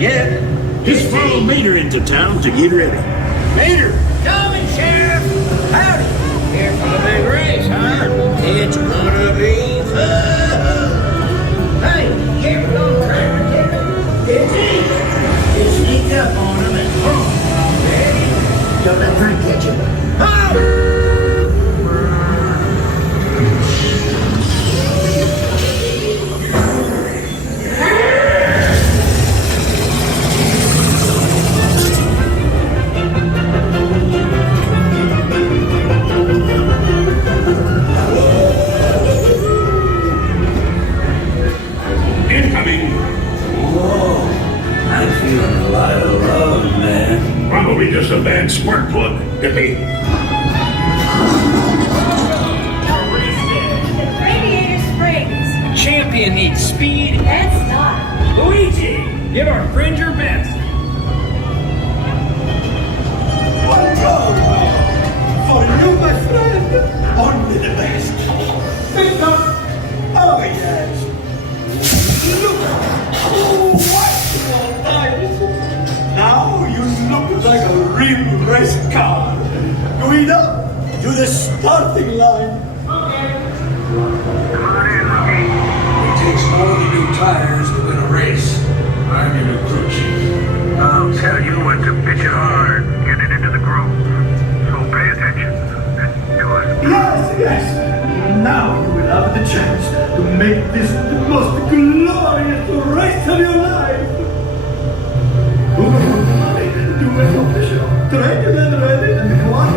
yet. Just follow Mater into town to get ready. Mater! Coming, Sheriff! Howdy! Here for the big race, huh? It's gonna be fun! Hey, careful on the tractor, Kevin. It's easy. Just sneak up on them and boom! Ready? Don't let Frank catch him. Oh! Probably just a bad spark plug, Hippie. Radiator Springs. Champion needs speed. That's not. Luigi, give our friend your best. For you, my friend, only the best. Pixar. Oh, yes. Look. Oh, wonderful times. Now you look like a real race car. Guido, to the starting line. It takes more than new tires to win a race. I'm your new crew chief. I'll tell you when to pitch it hard, get it into the groove. So pay attention and do it. Yes. Now you will have the chance to make this the most glorious race of your life. Do it official. Try to get ready and one.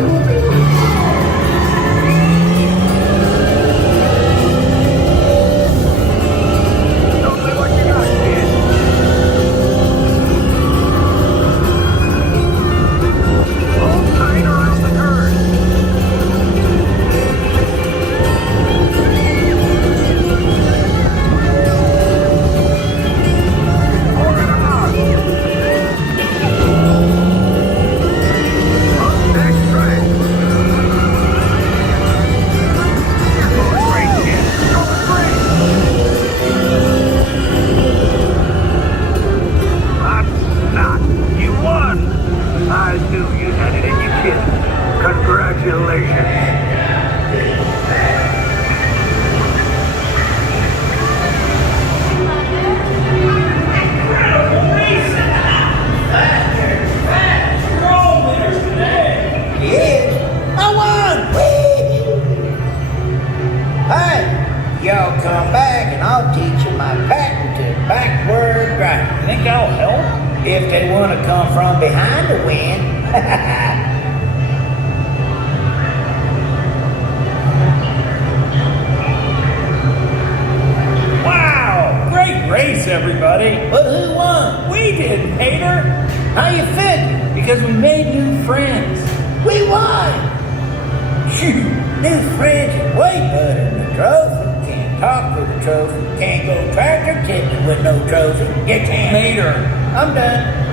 If they want to come from behind to win. Wow! Great race, everybody! But who won? We did, Mater! How you figure? Because we made new friends. We won! Shoot, new friends is way better than the trophy. Can't talk with the trophy. Can't go tractor tipping with no trophy. You can't. Mater, I'm done.